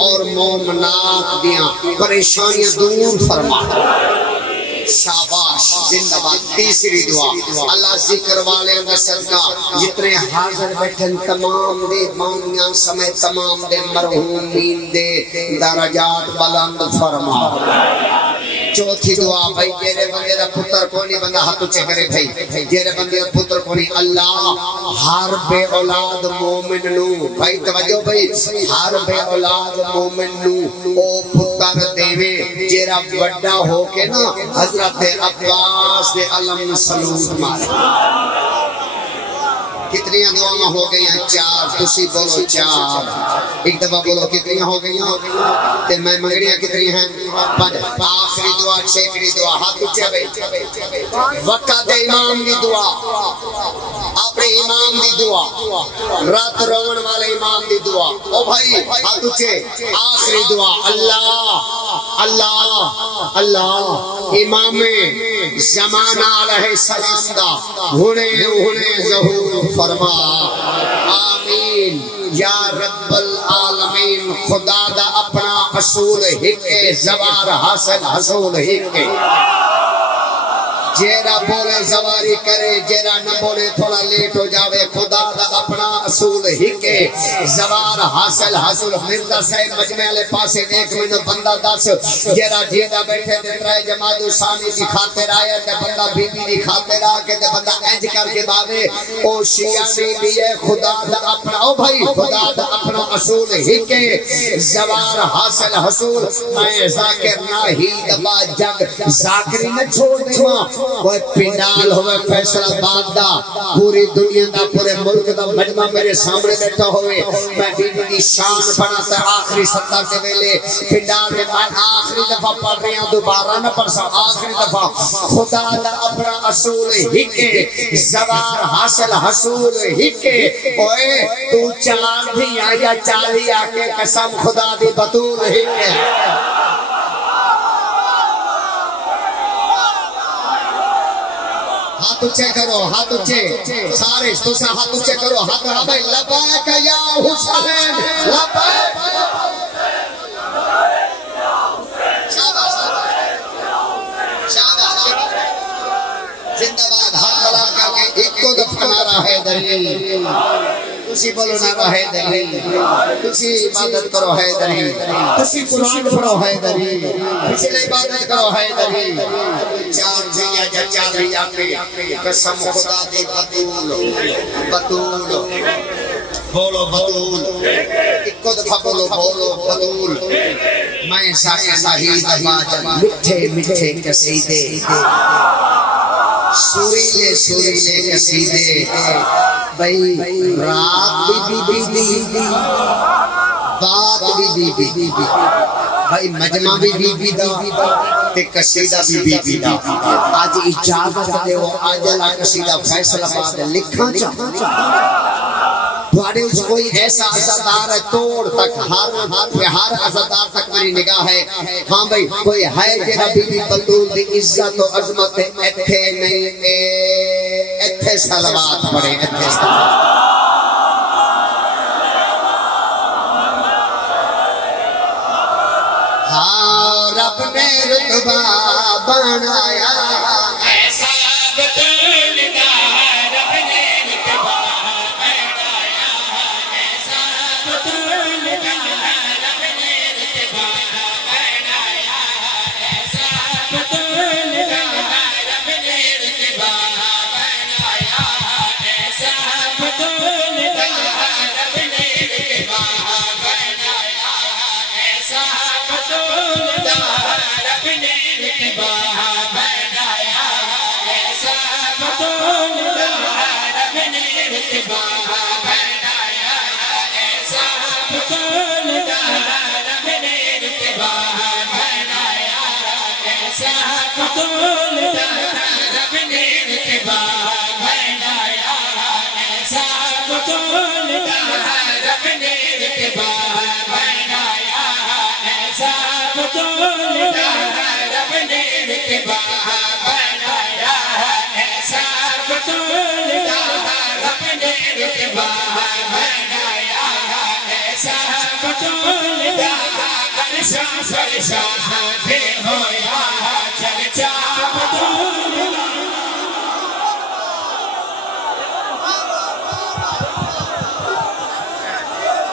اور مومنات دیاں پریشانیاں دور فرما شاباش زندہ باد تیسری دعا اللہ ذکر والے اندر صدقہ جتنے حاضر بیٹھن تمام دے مانیاں سمیت تمام دے مرحومین دے درجات بلند فرما چوتھی دعا بھائی جیرے بندے دا پتر کونی بندہ ہاتھ اچھے کرے بھائی جیرے بندے دا پتر کونی اللہ ہر بے اولاد مومن نو بھائی توجہ بھائی ہر بے اولاد مومن نو او پتر دیوے جیرا بڑا ہو کے نا حضرت عباس دے علم سلوٹ مارے کتنی دعاں ہو گئی ہیں چار تسی بولو چار ایک دفعہ بولو کتنی ہو گئی ہیں تے میں منگڑیاں کتنی ہیں آخری دعا چھیکڑی دعا ہاتھ اچھے بھئی وقت امام دی دعا اپنے امام دی دعا رات رومن والے امام دی دعا او بھائی ہاتھ اچھے آخری دعا اللہ اللہ اللہ امام زمانہ علیہ السلام دا ہونے ظہور فرما آمین یا رب العالمین خدا دا اپنا اصول ہکے زوار حاصل حصول ہکے جیرا بولے زواری کرے جیرا نہ بولے تھوڑا لیٹ ہو جاوے خدا دا اپنا اصول ہکے زوار حاصل حصول مرزا صاحب مجمع علیہ پاسے ایک منو بندہ دس جیرا جیدہ بیٹھے دے ترائے جماعت ثانی دی خاطر آیا تے بندہ بیوی دی خاطر آکے تے بندہ انج کر کے باوے او شیعہ بیوی ہے خدا دا اپنا او بھائی خدا دا اپنا اصول ہکے زوار حاصل حصول میں ذاکر نہ ہی دبا جگ ذاکری نہ چھوڑ دے ماں کوئی پنڈال ہوئے فیصلہ آباد دا پوری دنیا دا پورے ملک دا مجمع میرے سامنے بیٹھا ہوئے میں بیوی دی شان بناتا آخری ستر دے ویلے پنڈال میں میں آخری دفعہ پڑھ رہی ہوں دوبارہ نہ پڑھ سا آخری دفعہ خدا دا اپنا اصول ہکے زوار حاصل حصول ہکے اوئے تو چار بھی آیا چالی آکے قسم خدا دی بطول ہکے ہاتھ اچھے کرو ہاتھ اچھے سارے تو سے ہاتھ اچھے کرو ہاتھ بھائی لبیک یا حسین لبیک شاباش شاباش زندہ باد ہاتھ بڑا کر کے ایک کو دفعہ نعرہ حیدری تسی بولو نعرہ حیدری تسی عبادت کرو حیدری تسی قرآن پڑھو حیدری تسی عبادت کرو حیدری چار جیا جا چار ریا پہ قسم خدا دی بطول بطول بولو بطول ایک کو دفعہ بولو بطول میں ساکہ زہید باجن مٹھے مٹھے قصیدے سوریلے قصیدے بھئی رات بھی دی بات بھی بھئی مجمع بھی دا تے قصیدہ بھی دا آج اجازت دے وہ آجلہ قصیدہ فیصل آباد لکھا چاہتا تھوڑے اس کوئی ایسا عزدار ہے توڑ تک ہر عزدار تک میری نگاہ ہے ہاں بھئی کوئی ہے جیرا بی بی بطول دی عزت و عظمت ایتھے نہیں ایتھے صلوات پڑے ایتھے صلوات ہاں رب نے رتبہ بنایا ایسا بطول دا رب نے رتبہ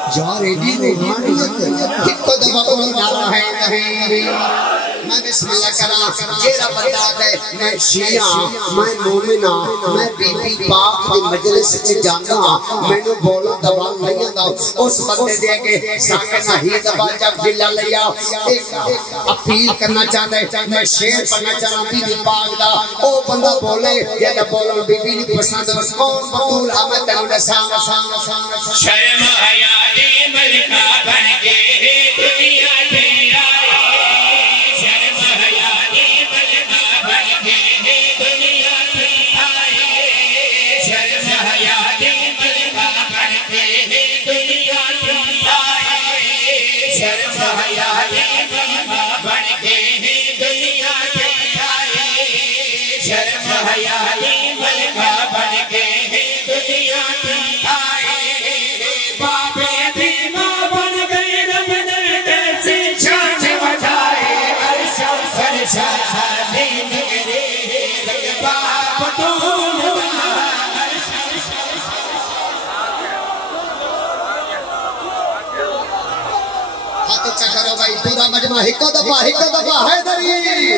جارے دی روحانیت کتو دفعہ قرآن نعرہ ہے میں بسم اللہ کرا جیرا بندات ہے میں شیعہ میں مومنہ میں بی بی پاک دی مجلس سے جانا میں نے بولا دبا نہیں دا اس بندے دے کے ساکنا ہی دبا جب جلہ لیا ایک اپیل کرنا چاہتا ہے میں شیر پڑھنا چاہتا بی بی پاک دا او بندہ بولے یا دا بولا بی بی نہیں پسند کون بطول آمد تنوڑا سام شرم حیالی ملکہ بن کے دنیا کے مجمع ہکو دفعہ حیدری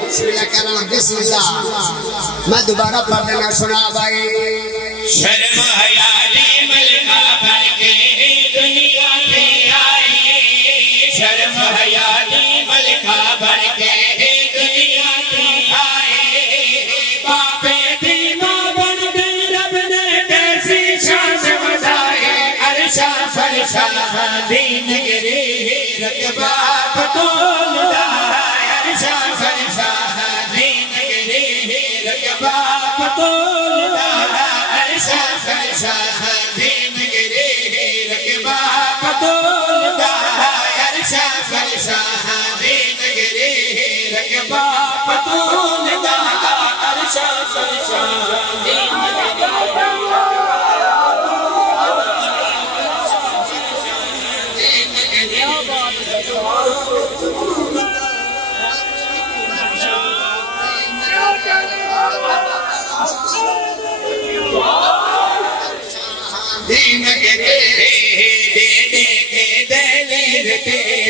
بسم اللہ کرنا بسم اللہ میں دوبارہ پڑھ دینا سنا بھائی شرم حیالی ملکہ بن کے دنیا میں آئی شرم حیالی ملکہ بن کے دنیا میں آئی باپ دیما بن گئی رب نے کیسی شان بجائے عرشہ فرشہ دین گری رکبہ پتول دا عرشہ فرشہ دین گری رکبہ پتول دا عرشہ فرشہ دین گری رکبہ پتول دا عرشہ فرشہ دین گری رکبہ پتول دا عرشہ فرشہ دین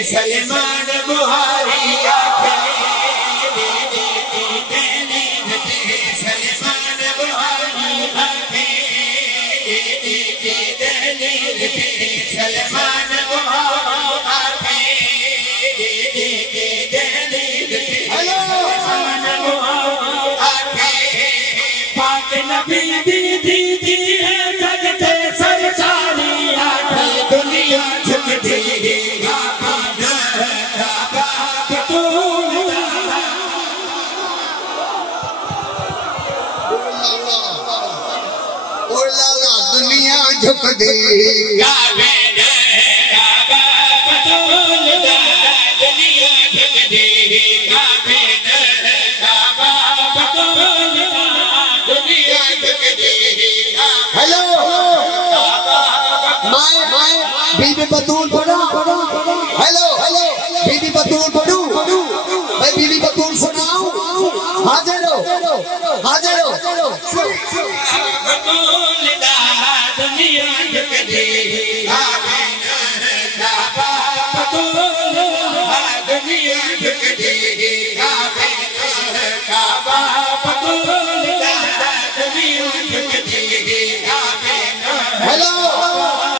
سلمان بہاری آکھے سلمان بہاری آکھے سلمان بہاری آکھے پاک نبی دی دی دی ہے جگتے سرچاری آکھے دنیا جھکتی جھک دے کعبے کعبہ پتول دا دنیا جھک دے کعبے کعبہ پتول دا دنیا جھک دے ہیلو مائے بی بی بطول پڑھا ہیلو بی بی بطول پڑھو میں بی بی بطول سناؤں حاضر ہو بطول دا دنیا جھک دے کعبہ پتول دا دنیا جھک دے